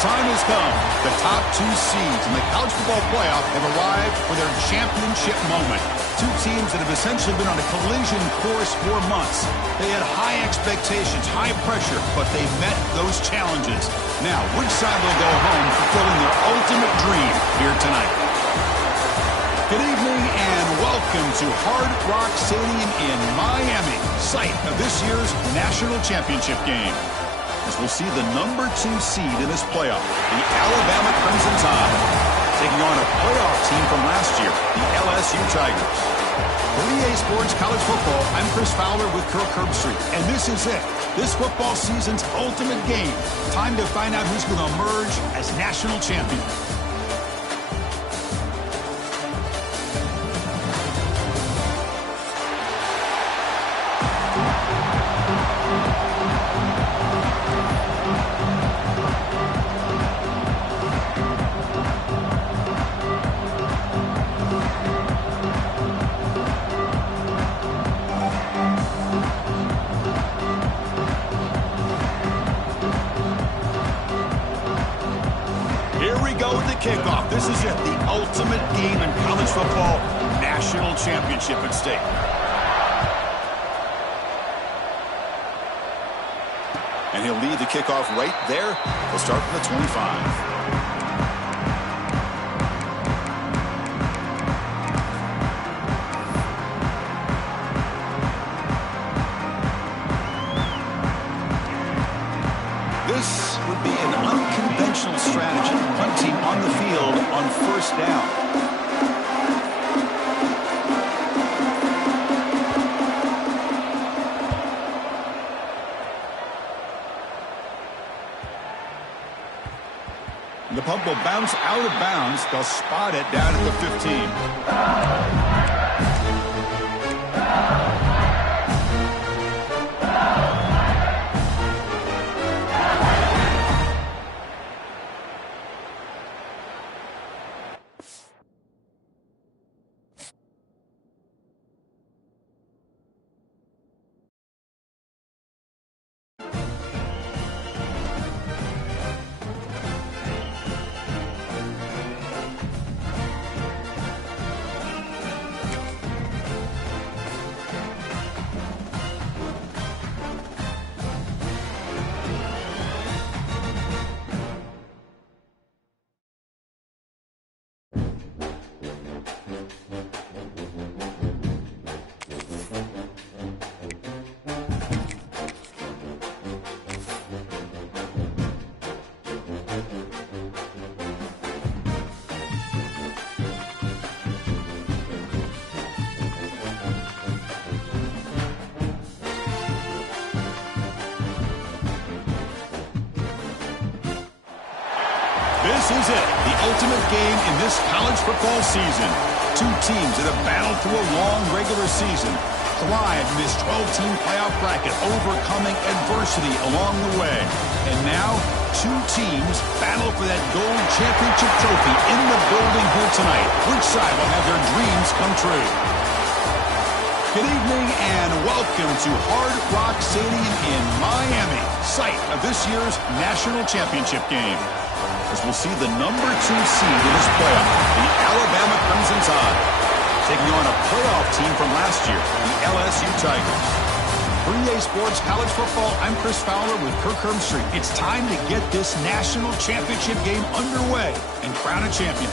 The time has come. The top two seeds in the college football playoff have arrived for their championship moment. Two teams that have essentially been on a collision course for months. They had high expectations, high pressure, but they met those challenges. Now, which side will go home fulfilling their ultimate dream here tonight? Good evening and welcome to Hard Rock Stadium in Miami, site of this year's national championship game. As we'll see the number 2 seed in this playoff, the Alabama Crimson Tide, taking on a playoff team from last year, the LSU Tigers. For EA Sports College Football, I'm Chris Fowler with Kirk Herbstreit, and this is it. This football season's ultimate game. Time to find out who's going to emerge as national champion. Kickoff. This is it, the ultimate game in college football, national championship at stake. And he'll lead the kickoff right there. He'll start from the 25. This would be an unconventional strategy, punting on the field on first down. The punt will bounce out of bounds. They'll spot it down at the 15. This is it, the ultimate game in this college football season. Two teams that have battled through a long regular season, thrived in this 12-team playoff bracket, overcoming adversity along the way. And now, two teams battle for that gold championship trophy in the building here tonight. Which side will have their dreams come true? Good evening and welcome to Hard Rock Stadium in Miami, site of this year's national championship game. As we'll see the number 2 seed in this playoff, the Alabama Crimson Tide, taking on a playoff team from last year, the LSU Tigers. For EA Sports College Football, I'm Chris Fowler with Kirk Herbstreit. It's time to get this national championship game underway and crown a champion.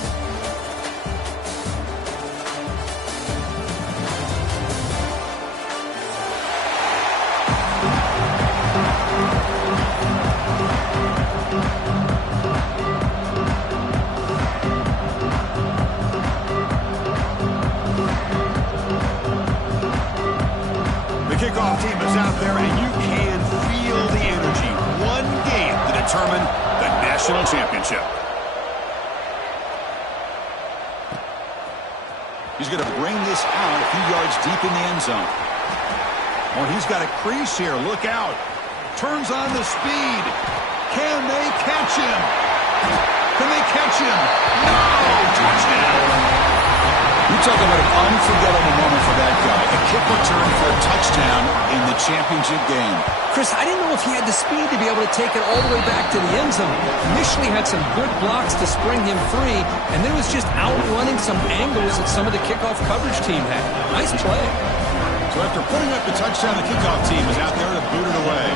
Kickoff team is out there, and you can feel the energy. One game to determine the national championship. He's going to bring this out a few yards deep in the end zone. Oh, he's got a crease here. Look out. Turns on the speed. Can they catch him? Can they catch him? No! Touchdown! You talk about an unforgettable moment for that guy. A kick return for a touchdown in the championship game. Chris, I didn't know if he had the speed to be able to take it all the way back to the end zone. Initially had some good blocks to spring him free, and then was just outrunning some angles that some of the kickoff coverage team had. Nice play. So after putting up the touchdown, the kickoff team is out there to boot it away.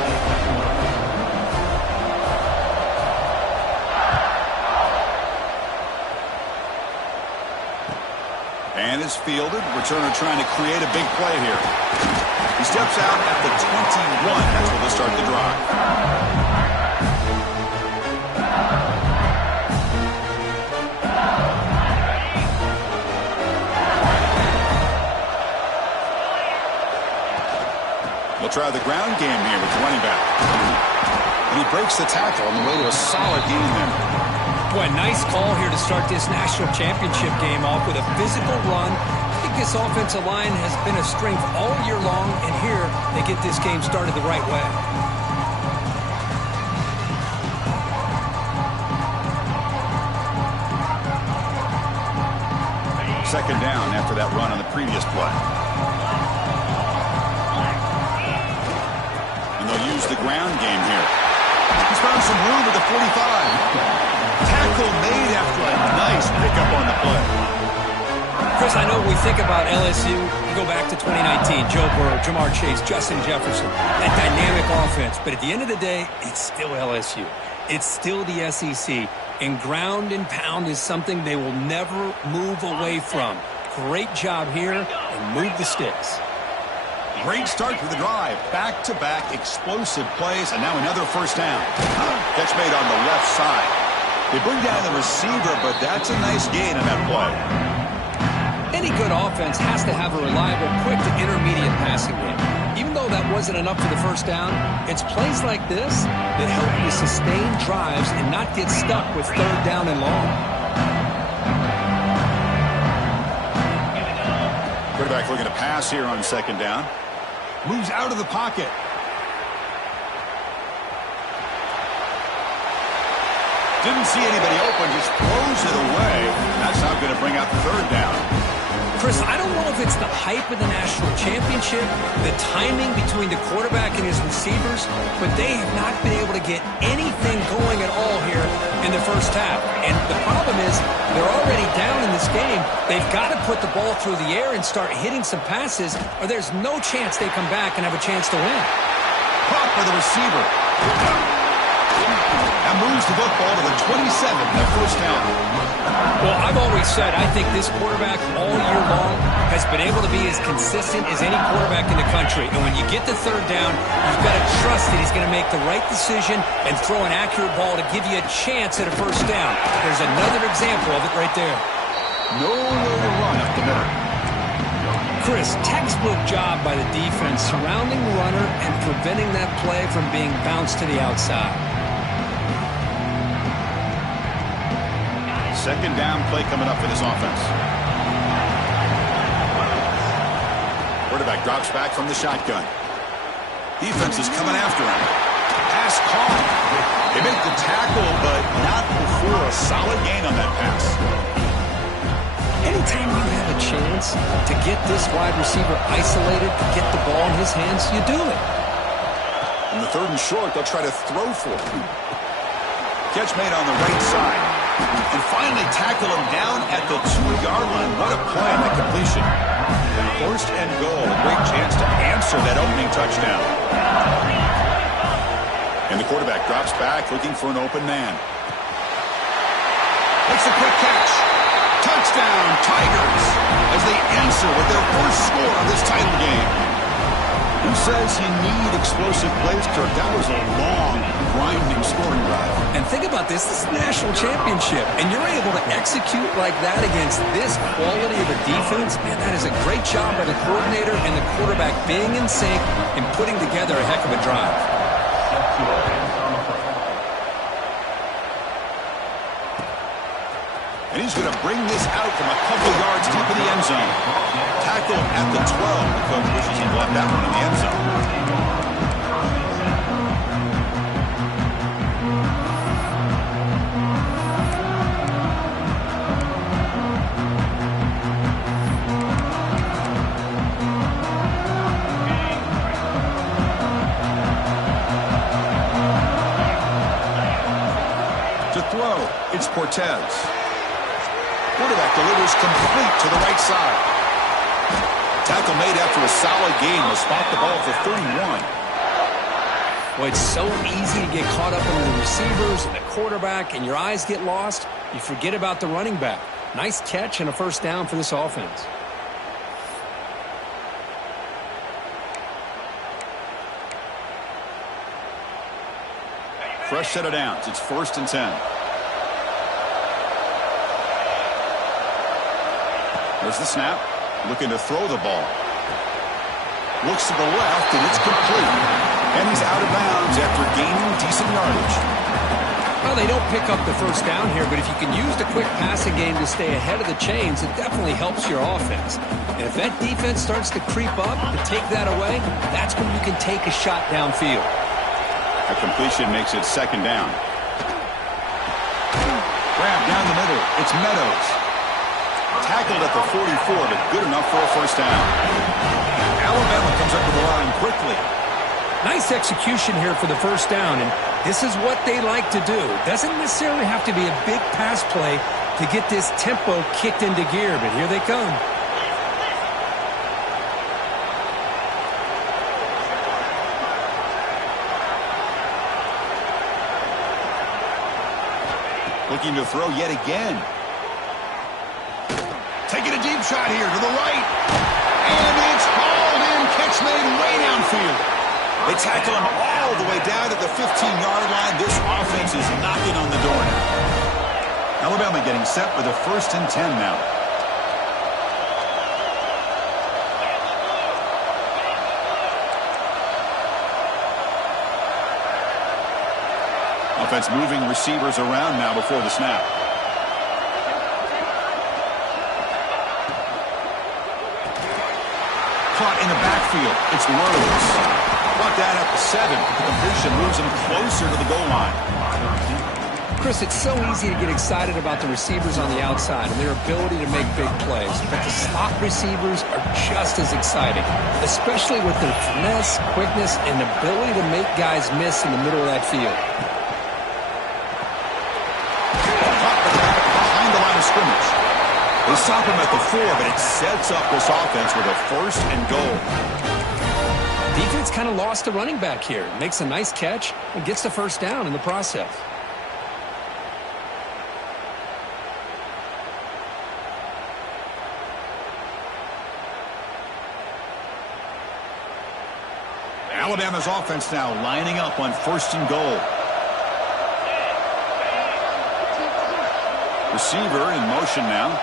And is fielded. Returner trying to create a big play here. He steps out at the 21. That's where they'll start the drive. They'll try the ground game here with the running back. And he breaks the tackle on the way to a solid gain there. Boy, nice call here to start this national championship game off with a physical run. I think this offensive line has been a strength all year long, and here they get this game started the right way. Second down after that run on the previous play. And they'll use the ground game here. He's found some room at the 45. Tackle made after a nice pickup on the play. Chris, I know we think about LSU. You go back to 2019, Joe Burrow, Jamar Chase, Justin Jefferson, that dynamic offense. But at the end of the day, it's still LSU. It's still the SEC. And ground and pound is something they will never move away from. Great job here, and move the sticks. Great start to the drive. Back-to-back explosive plays, and now another first down. Catch made on the left side. They bring down the receiver, but that's a nice gain on that play. Any good offense has to have a reliable, quick to intermediate passing game. Even though that wasn't enough for the first down, it's plays like this that help you sustain drives and not get stuck with third down and long. Quarterback looking to pass here on second down. Moves out of the pocket. Didn't see anybody open, just throws it away. That's not going to bring out the third down. Chris, I don't know if it's the hype of the national championship, the timing between the quarterback and his receivers, but they have not been able to get anything going at all here in the first half. And the problem is they're already down in this game. They've got to put the ball through the air and start hitting some passes, or there's no chance they come back and have a chance to win. Pop for the receiver. That moves the football to the 27, the first down. Well, I've always said I think this quarterback all year long has been able to be as consistent as any quarterback in the country. And when you get the third down, you've got to trust that he's going to make the right decision and throw an accurate ball to give you a chance at a first down. There's another example of it right there. Nowhere to run up the middle. Chris, textbook job by the defense surrounding the runner and preventing that play from being bounced to the outside. Second down play coming up for this offense. Quarterback drops back from the shotgun. Defense is coming after him. Pass caught. They make the tackle, but not before a solid gain on that pass. Anytime you have a chance to get this wide receiver isolated, to get the ball in his hands, you do it. In the third and short, they'll try to throw for him. Catch made on the right side. And finally tackle him down at the 2-yard line. What a play on that completion. First and goal. A great chance to answer that opening touchdown. And the quarterback drops back looking for an open man. Makes a quick catch. Touchdown, Tigers, as they answer with their first score of this title game. Who says you need explosive plays, Kirk? That was a long, grinding scoring drive. And think about this. This is the national championship, and you're able to execute like that against this quality of a defense. Man, that is a great job by the coordinator and the quarterback being in sync and putting together a heck of a drive. And he's going to bring this out from a couple yards deep in the end zone. Tackle at the 12. The coach wishes he left that one in the end zone. It's Cortez. Quarterback delivers complete to the right side. Tackle made after a solid gain will spot the ball for 31. Well, it's so easy to get caught up in the receivers and the quarterback, and your eyes get lost. You forget about the running back. Nice catch and a first down for this offense. Fresh set of downs. It's 1st and 10. There's the snap. Looking to throw the ball. Looks to the left, and it's complete. And he's out of bounds after gaining decent yardage. Well, they don't pick up the first down here, but if you can use the quick passing game to stay ahead of the chains, it definitely helps your offense. And if that defense starts to creep up to take that away, that's when you can take a shot downfield. A completion makes it 2nd down. Grab down the middle. It's Meadows. Tackled at the 44, but good enough for a first down. Alabama comes up to the line quickly. Nice execution here for the first down, and this is what they like to do. Doesn't necessarily have to be a big pass play to get this tempo kicked into gear, but here they come. Looking to throw yet again. Taking a deep shot here to the right. And it's hauled in. Catch made way downfield. They tackle him all the way down to the 15-yard line. This offense is knocking on the door now. Alabama getting set for the 1st and 10 now. Offense moving receivers around now before the snap. Caught in the backfield. It's Rhodes. Caught that at the 7. The completion moves him closer to the goal line. Chris, it's so easy to get excited about the receivers on the outside and their ability to make big plays. But the slot receivers are just as exciting, especially with their finesse, quickness, and ability to make guys miss in the middle of that field. Behind the line of scrimmage. They stop him at the 4, but it sets up this offense with a 1st and goal. Defense kind of lost the running back here. Makes a nice catch and gets the first down in the process. Alabama's offense now lining up on 1st and goal. Receiver in motion now.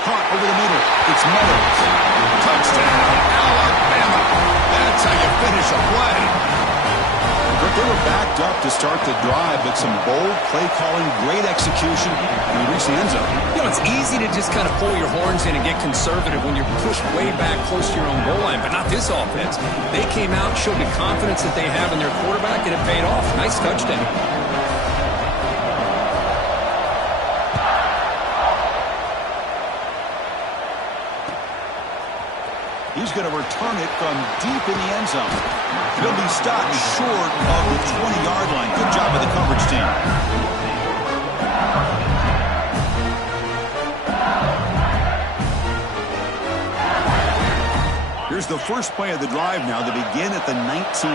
Caught over the middle. It's Meadows. Touchdown, Alabama. That's how you finish a play. But they were backed up to start the drive, but some bold play calling, great execution, and they reached the end zone. You know, it's easy to just kind of pull your horns in and get conservative when you're pushed way back close to your own goal line, but not this offense. They came out, showed the confidence that they have in their quarterback, and it paid off. Nice touchdown. He's going to return it from deep in the end zone. He'll be stopped short of the 20-yard line. Good job of the coverage team. Here's the first play of the drive now. They begin at the 19.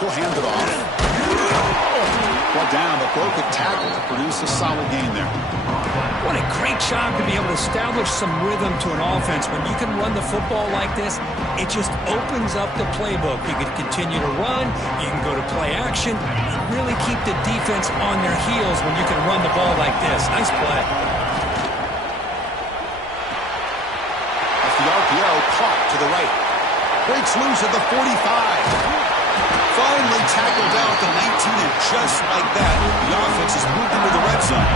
He'll hand it off. Brought down, but broke a tackle to produce a solid gain there. What a great job to be able to establish some rhythm to an offense. When you can run the football like this, it just opens up the playbook. You can continue to run. You can go to play action. You really keep the defense on their heels when you can run the ball like this. Nice play. That's the RPO. caught to the right. Breaks loose at the 45. Finally tackled down at the 19, and just like that, the offense has moved into the red zone.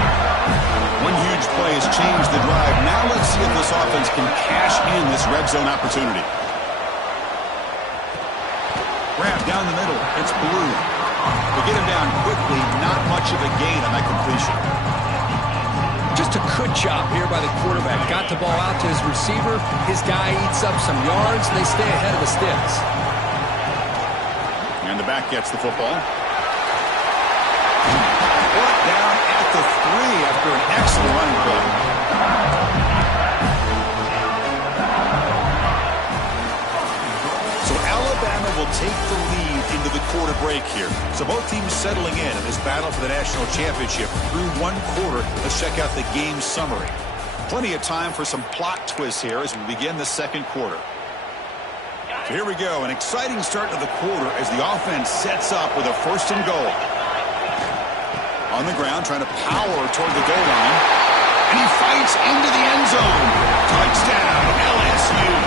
One huge play has changed the drive. Now let's see if this offense can cash in this red zone opportunity. Grab down the middle. It's Blue. They get him down quickly. Not much of a gain on that completion. Just a good job here by the quarterback. Got the ball out to his receiver. His guy eats up some yards. They stay ahead of the sticks. And the back gets the football. Brought down at the 3 after an excellent running play. So Alabama will take the lead into the quarter break here. So both teams settling in this battle for the national championship through one quarter. Let's check out the game summary. Plenty of time for some plot twists here as we begin the second quarter. So here we go, an exciting start to the quarter as the offense sets up with a 1st and goal. On the ground, trying to power toward the goal line. And he fights into the end zone. Touchdown, LSU.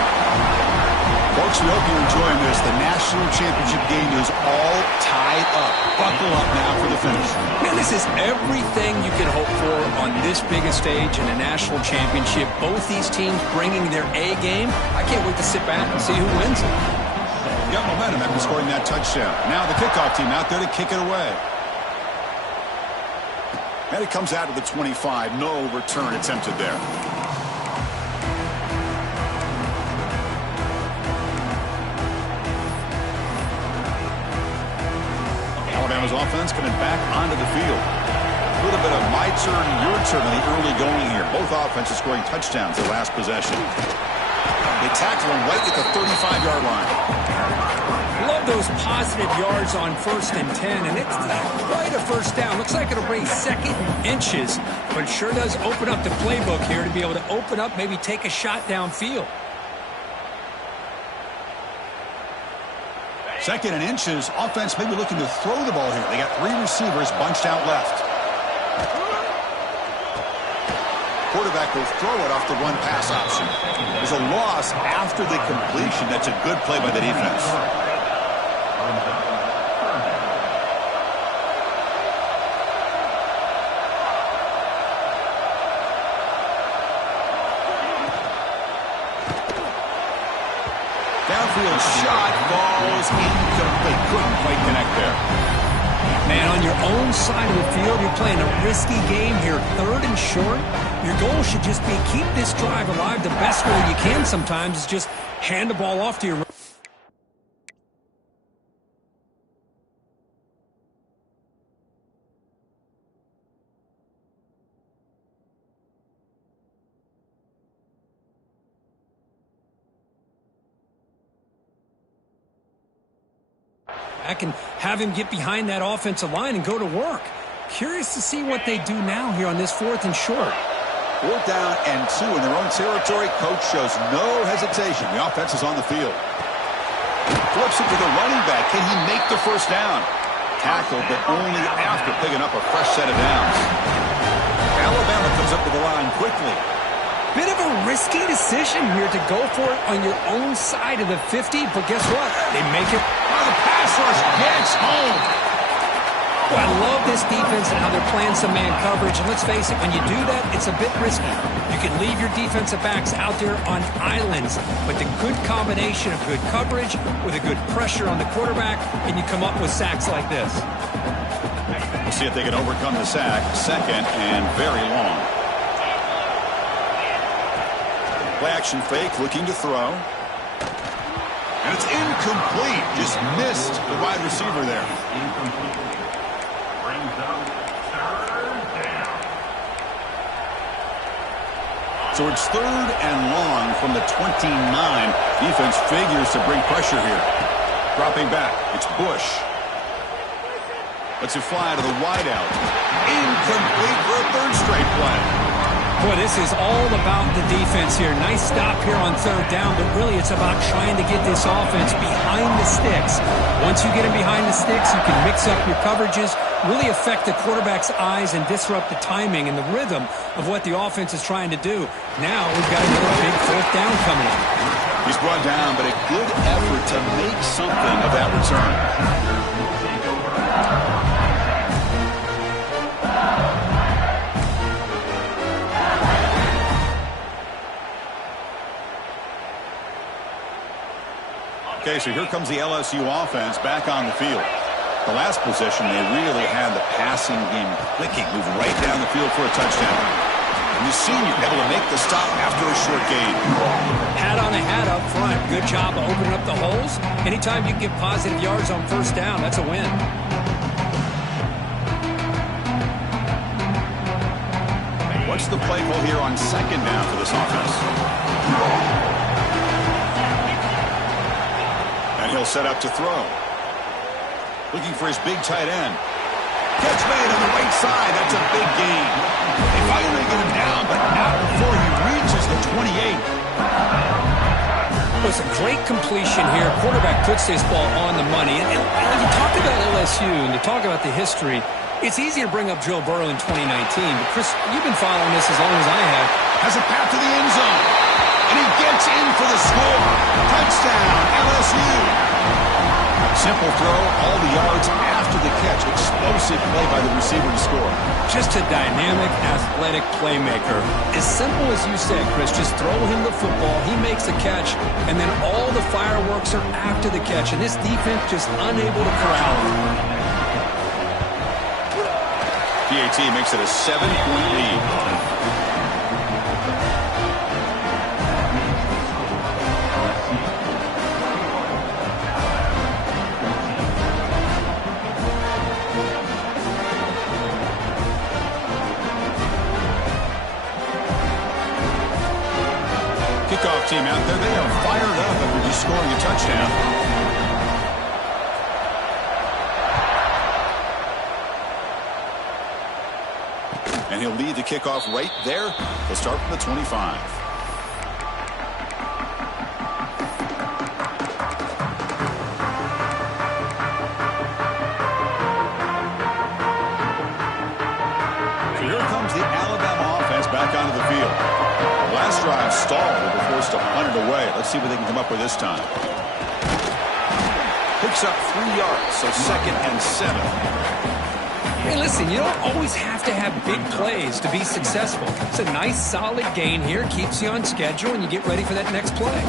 Folks, we hope you're enjoying this. The national championship game is all tied up. Buckle up now for the finish. Man, this is everything you can hope for on this biggest stage in a national championship. Both these teams bringing their A game. I can't wait to sit back and see who wins it. Got momentum after scoring that touchdown. Now the kickoff team out there to kick it away. And it comes out to the 25. No return attempted there. Alabama's offense coming back onto the field. A little bit of my turn, your turn in the early going here. Both offenses scoring touchdowns their last possession. They tackle him right at the 35-yard line. Love those positive yards on 1st and 10, and it's not quite a first down. Looks like it'll bring 2nd and inches, but it sure does open up the playbook here to be able to open up, maybe take a shot downfield. 2nd and inches. Offense maybe looking to throw the ball here. They got 3 receivers bunched out left. Quarterback will throw it off the one pass option. There's a loss after the completion. That's a good play by the defense. Downfield shot falls incomplete. Couldn't quite connect there. Man, on your own side of the field, you're playing a risky game here. 3rd and short. Your goal should just be keep this drive alive. The best way you can sometimes is just hand the ball off to your... I can have him get behind that offensive line and go to work. Curious to see what they do now here on this 4th and short. 4th down and 2 in their own territory. Coach shows no hesitation. The offense is on the field. Flips it to the running back. Can he make the 1st down? Tackled, but only after picking up a fresh set of downs. Alabama comes up to the line quickly. Bit of a risky decision here to go for it on your own side of the 50, but guess what? They make it. Oh, the pass rush gets home. Well, I love this defense and how they're playing some man coverage. And let's face it, when you do that, it's a bit risky. You can leave your defensive backs out there on islands, but the good combination of good coverage with a good pressure on the quarterback, and you come up with sacks like this. We'll see if they can overcome the sack. 2nd and very long. Play action fake, looking to throw. And it's incomplete. Just missed the wide receiver there. So it's 3rd and long from the 29. Defense figures to bring pressure here. Dropping back. It's Bush. Lets it fly to the wideout. Incomplete for a 3rd straight play. Boy, this is all about the defense here. Nice stop here on 3rd down, but really it's about trying to get this offense behind the sticks. Once you get them behind the sticks, you can mix up your coverages, really affect the quarterback's eyes and disrupt the timing and the rhythm of what the offense is trying to do. Now we've got another big 4th down coming up. He's brought down, but a good effort to make something of that return. Okay, so here comes the LSU offense back on the field. The last possession, they really had the passing game clicking, move right down the field for a touchdown. And the senior able to make the stop after a short gain. Hat on a hat up front. Good job of opening up the holes. Anytime you can get positive yards on first down, that's a win. What's the play call here on second down for this offense? And he'll set up to throw. Looking for his big tight end. Catch made on the right side. That's a big gain. They finally get him down, but not before he reaches the 28. Well, it's a great completion here. Quarterback puts this ball on the money. And you talk about LSU and you talk about the history. It's easy to bring up Joe Burrow in 2019. But, Chris, you've been following this as long as I have. Has a path to the end zone. And he gets in for the score. Touchdown, LSU. Simple throw, all the yards after the catch. Explosive play by the receiver to score. Just a dynamic, athletic playmaker. As simple as you said, Chris, just throw him the football, he makes the catch, and then all the fireworks are after the catch. And this defense just unable to corral him. PAT makes it a 7-point lead. Kickoff team out there, they are fired up after just scoring a touchdown. And he'll lead the kickoff right there. He'll start from the 25. So here comes the Alabama offense back onto the field. Last drive stalled. They were forced to punt it away. Let's see what they can come up with this time. Picks up 3 yards, so 2nd and 7. Hey, listen, you don't always have to have big plays to be successful. It's a nice, solid gain here. Keeps you on schedule, and you get ready for that next play.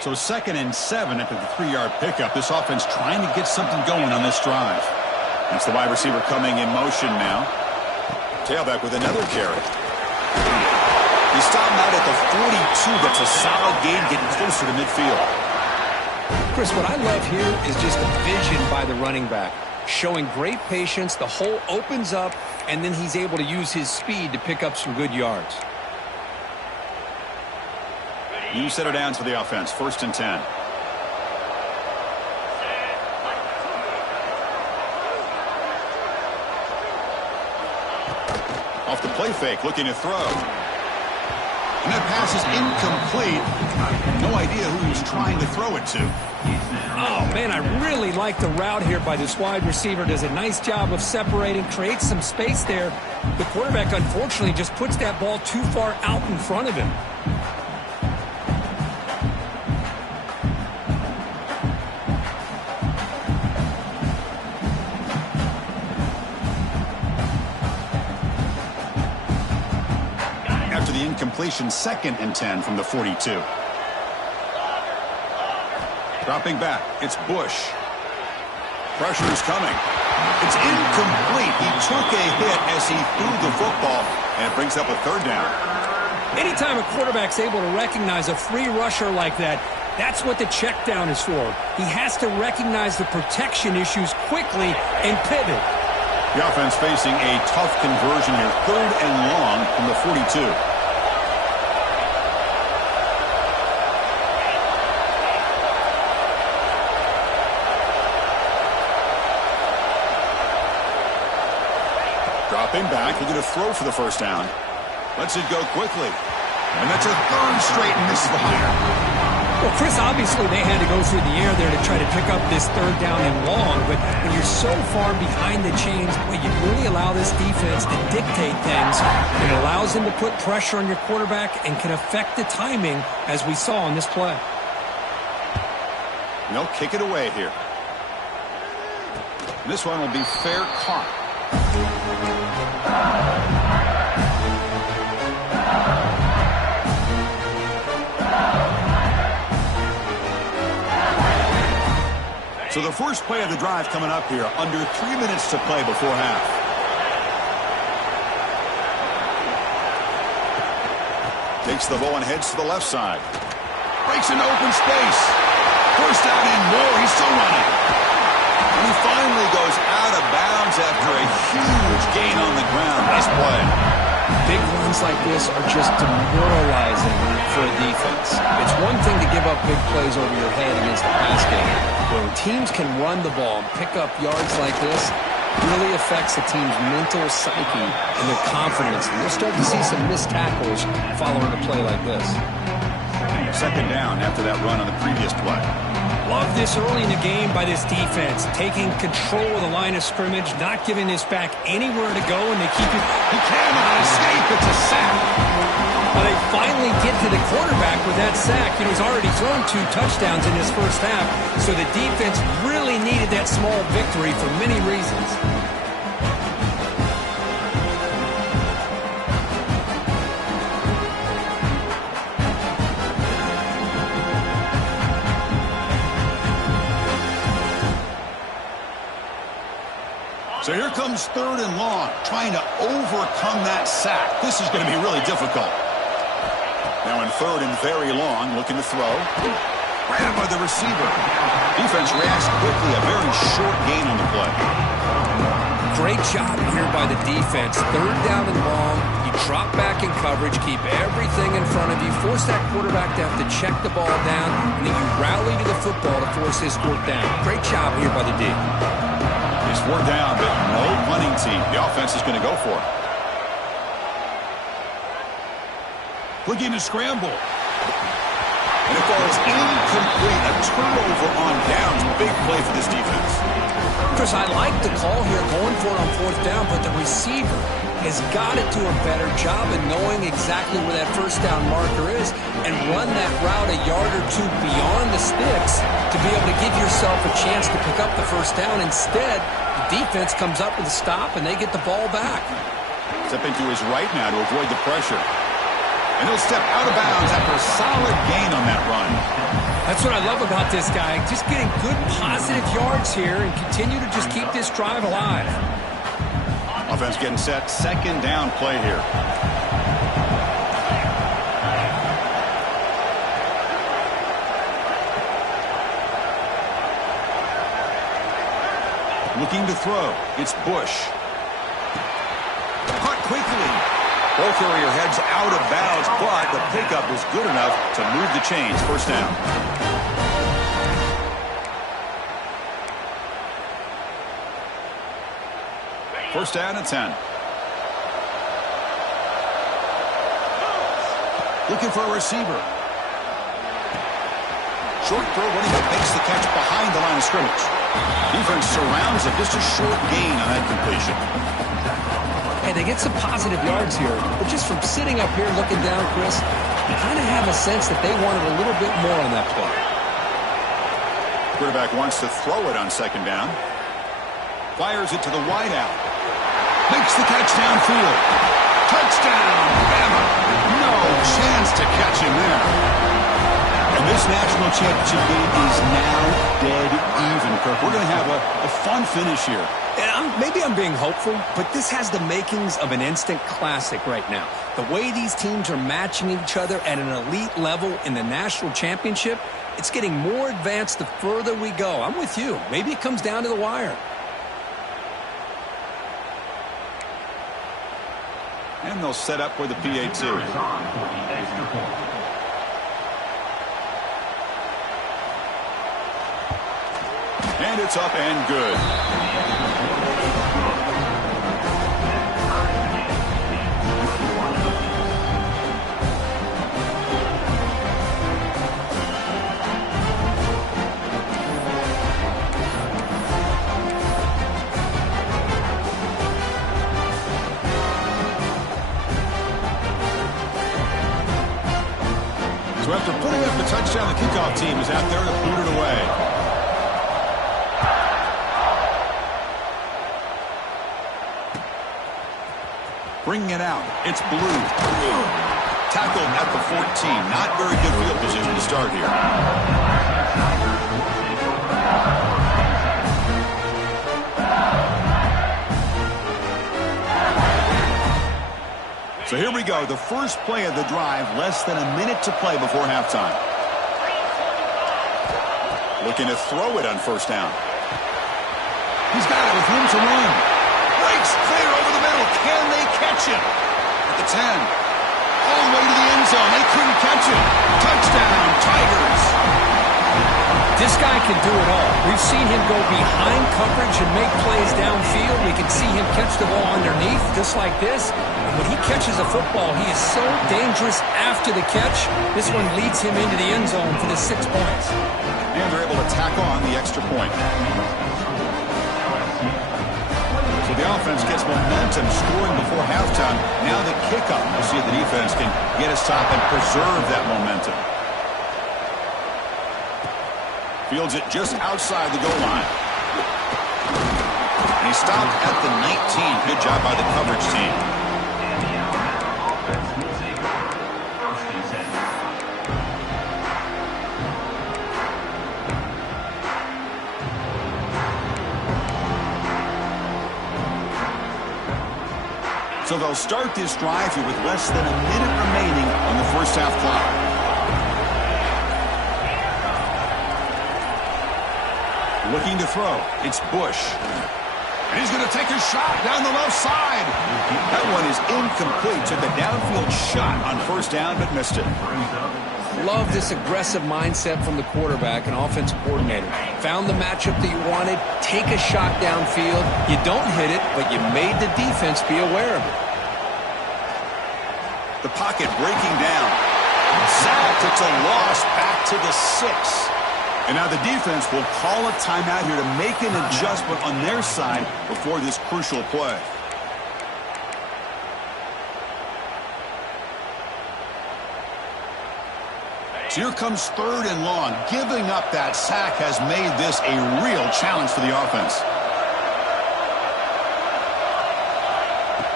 So 2nd and 7 after the 3-yard pickup. This offense trying to get something going on this drive. That's the wide receiver coming in motion now. Tailback with another carry. He stopped him out at the 42. That's a solid gain, getting closer to midfield. Chris, what I love here is just the vision by the running back. Showing great patience. The hole opens up, and then he's able to use his speed to pick up some good yards. New set of downs for the offense. 1st and 10. Off the play fake, looking to throw. And that pass is incomplete. No idea who he was trying to throw it to. Oh, man, I really like the route here by this wide receiver. Does a nice job of separating, creates some space there. The quarterback, unfortunately, just puts that ball too far out in front of him. The incompletion, 2nd and 10 from the 42. Dropping back, it's Bush. Pressure is coming. It's incomplete. He took a hit as he threw the football, and it brings up a 3rd down. Anytime a quarterback's able to recognize a free rusher like that, that's what the check down is for. He has to recognize the protection issues quickly and pivot. The offense facing a tough conversion here. 3rd and long from the 42. Dropping back, looking to throw for the 1st down. Lets it go quickly. And that's a 3rd straight misfire. Well, Chris, obviously they had to go through the air there to try to pick up this third down and long, but when you're so far behind the chains, well, you really allow this defense to dictate things. It allows them to put pressure on your quarterback and can affect the timing, as we saw in this play. They'll kick it away here. This one will be fair caught. So the first play of the drive coming up here, under 3 minutes to play before half. Takes the ball and heads to the left side. Breaks into open space. First down and more. He's still running. And he finally goes out of bounds after a huge gain on the ground. Nice play. Big runs like this are just demoralizing for a defense. It's one thing to give up big plays over your head against the pass game. When teams can run the ball and pick up yards like this, it really affects the team's mental psyche and their confidence. And you'll start to see some missed tackles following a play like this. Second down after that run on the previous play. Love this early in the game by this defense, taking control of the line of scrimmage, not giving this back anywhere to go, and they keep it. He cannot escape. It's a sack. Well, they finally get to the quarterback with that sack. You know, he's already thrown 2 touchdowns in this first half, so the defense really needed that small victory for many reasons. So here comes third and long, trying to overcome that sack. This is going to be really difficult. Now in third and very long, looking to throw. Grabbed by the receiver. Defense reacts quickly, a very short gain on the play. Great job here by the defense. Third down and long. You drop back in coverage, keep everything in front of you, force that quarterback to have to check the ball down, and then you rally to the football to force his fourth down. Great job here by the D. He's 4th down, but no punting team. The offense is going to go for it. Looking to scramble. And it falls incomplete. A turnover on downs. Big play for this defense. Chris, I like the call here, going for it on 4th down, but the receiver has got to do a better job of knowing exactly where that first down marker is and run that route a yard or 2 beyond the sticks to be able to give yourself a chance to pick up the first down. Instead, the defense comes up with a stop and they get the ball back. Stepping to his right now to avoid the pressure. And he'll step out of bounds after a solid gain on that run. That's what I love about this guy. Just getting good positive yards here and continue to just keep this drive alive. Offense getting set. Second down play here. Looking to throw. It's Bush. Caught quickly. Ball carrier heads out of bounds, but the pickup is good enough to move the chains. First down. First down and 10. Looking for a receiver. Short throw, running back makes the catch behind the line of scrimmage. Defense surrounds it. Just a short gain on that completion. Hey, they get some positive yards here, but just from sitting up here looking down, Chris, you kind of have a sense that they wanted a little bit more on that play. Quarterback wants to throw it on second down. Fires it to the wideout. Makes the catch downfield. Touchdown, Bama. No chance to catch him there. And this national championship game is now dead even, Kirk. We're going to have a fun finish here. Maybe I'm being hopeful, but this has the makings of an instant classic right now. The way these teams are matching each other at an elite level in the national championship, it's getting more advanced the further we go. I'm with you. Maybe it comes down to the wire. And they'll set up for the PA2. And it's up and good. So after putting up the touchdown, the kickoff team is out there to boot it away. Bringing it out. It's Blue. Tackled at the 14. Not very good field position to start here. So here we go, the first play of the drive, less than a minute to play before halftime. Looking to throw it on first down. He's got it with room to run. Breaks clear over the middle. Can they catch him? At the 10. All the way to the end zone. They couldn't catch him. Touchdown, Tigers. This guy can do it all. We've seen him go behind coverage and make plays downfield. We can see him catch the ball underneath, just like this. And when he catches a football, he is so dangerous after the catch. This one leads him into the end zone for the 6 points. And they're able to tack on the extra point. So the offense gets momentum scoring before halftime. Now the kickoff. We'll see if the defense can get a stop and preserve that momentum. Fields it just outside the goal line. And he stopped at the 19. Good job by the coverage team. So they'll start this drive here with less than a minute remaining on the first half clock. Looking to throw. It's Bush. And he's going to take a shot down the left side. That one is incomplete. Took a downfield shot on first down, but missed it. Love this aggressive mindset from the quarterback and offense coordinator. Found the matchup that you wanted. Take a shot downfield. You don't hit it, but you made the defense be aware of it. The pocket breaking down. Sacked. It's a loss back to the 6. And now the defense will call a timeout here to make an adjustment on their side before this crucial play. So here comes 3rd and long. Giving up that sack has made this a real challenge for the offense.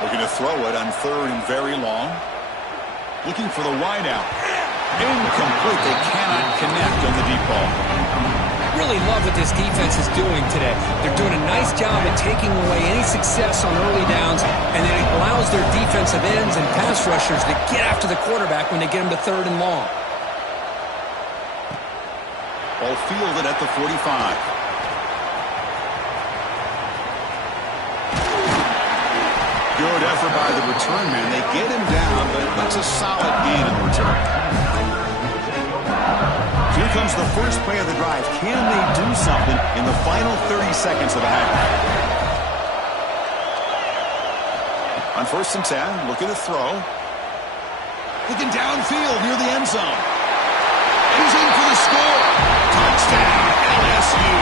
Looking to throw it on 3rd and very long. Looking for the wideout. Incomplete. They cannot connect on the deep ball. Really love what this defense is doing today. They're doing a nice job at taking away any success on early downs, and it allows their defensive ends and pass rushers to get after the quarterback when they get him to 3rd and long. Ball fielded at the 45. Good effort by the return man. They get him down, but that's a solid gain in the return. Here comes the first play of the drive. Can they do something in the final 30 seconds of the half? On 1st and 10, looking to throw. Looking downfield near the end zone. He's in for the score. Touchdown, LSU.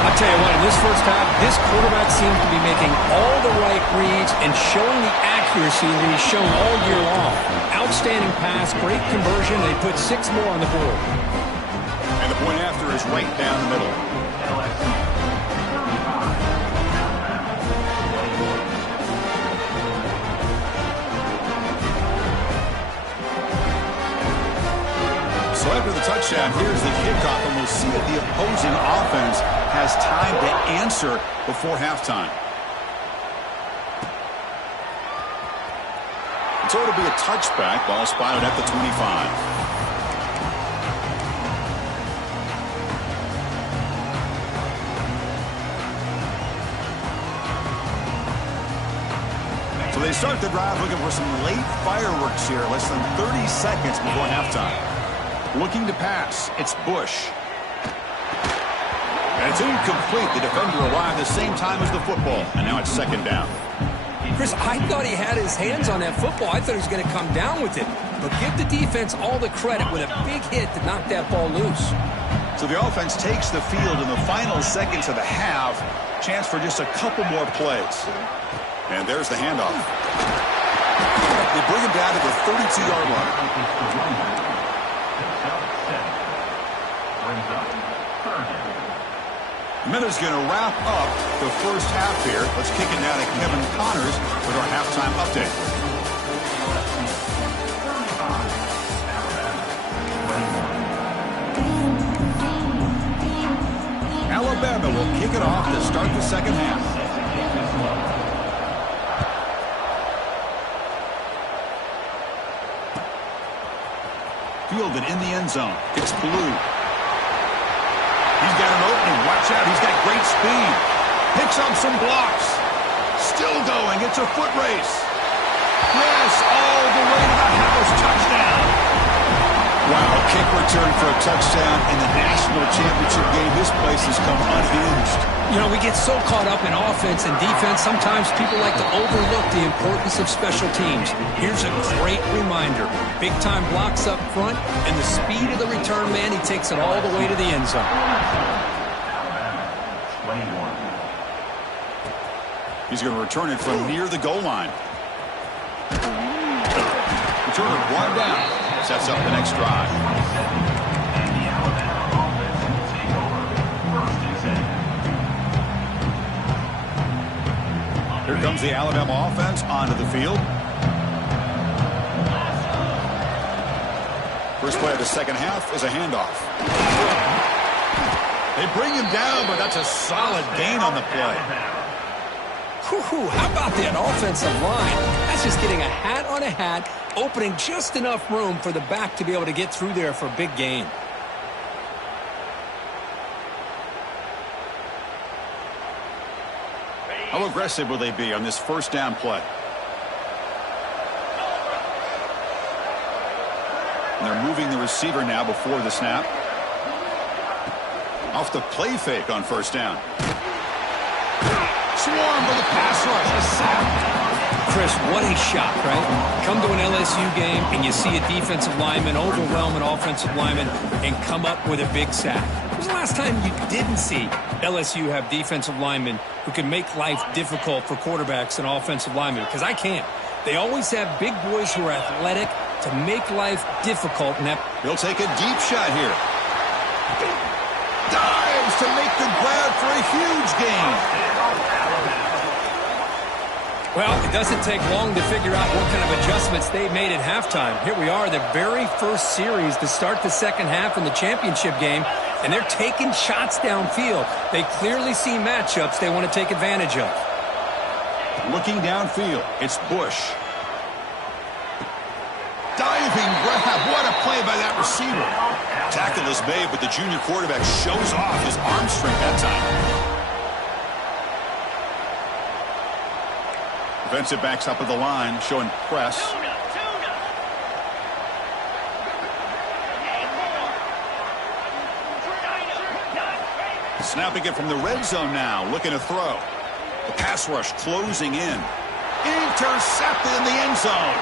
I'll tell you what, in this first half, this quarterback seems to be making all the right reads and showing the accuracy that he's shown all year long. Outstanding pass, great conversion. They put 6 more on the board. And the point after is right down the middle. So after the touchdown, here's the kickoff, and we'll see if the opposing offense has time to answer before halftime. And so it'll be a touchback. Ball spotted at the 25. So they start the drive looking for some late fireworks here. Less than 30 seconds before halftime. Looking to pass. It's Bush. And it's incomplete. The defender arrived the same time as the football. And now it's 2nd down. Chris, I thought he had his hands on that football. I thought he was going to come down with it. But give the defense all the credit with a big hit to knock that ball loose. So the offense takes the field in the final seconds of the half. Chance for just a couple more plays. And there's the handoff. They bring him down to the 32-yard line. Miller's going to wrap up the first half here. Let's kick it now to Kevin Connors with our halftime update. Alabama will kick it off to start the second half. Fielded in the end zone. It's Blue. He's got an opening. Watch out. He's got great speed. Picks up some blocks. Still going. It's a foot race. Yes, all the way to the house. Touchdown. Wow, kick return for a touchdown in the national championship game. This place has come unhinged. You know, we get so caught up in offense and defense, sometimes people like to overlook the importance of special teams. Here's a great reminder. Big-time blocks up front, and the speed of the return man, he takes it all the way to the end zone. He's going to return it from near the goal line. Return it one down. Sets up the next drive. Here comes the Alabama offense onto the field. First play of the second half is a handoff. They bring him down, but that's a solid gain on the play. How about that offensive line? That's just getting a hat on a hat, opening just enough room for the back to be able to get through there for a big gain. How aggressive will they be on this first down play? And they're moving the receiver now before the snap. Off the play fake on first down. Swarm for the pass rush. A sack. Chris, what a shot, right? Come to an LSU game and you see a defensive lineman overwhelm an offensive lineman and come up with a big sack. When was the last time you didn't see LSU have defensive linemen who can make life difficult for quarterbacks and offensive linemen? Because I can't. They always have big boys who are athletic to make life difficult. And he'll take a deep shot here. Dives to make the grab for a huge gain. Well, it doesn't take long to figure out what kind of adjustments they made at halftime. Here we are, the very first series to start the second half in the championship game, and they're taking shots downfield. They clearly see matchups they want to take advantage of. Looking downfield, it's Bush. Diving grab. What a play by that receiver. Tackle is made, but the junior quarterback shows off his arm strength that time. Defensive backs up at the line, showing press. Snapping it from the red zone now, looking to throw. The pass rush closing in. Intercepted in the end zone.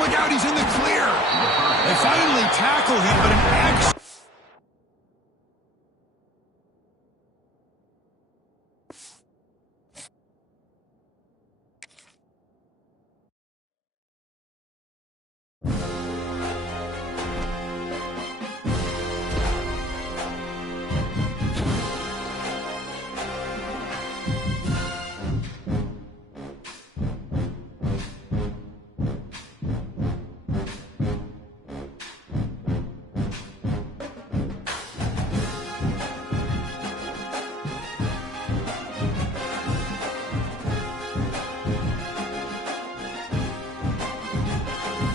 Look out, he's in the clear. They finally tackle him, but an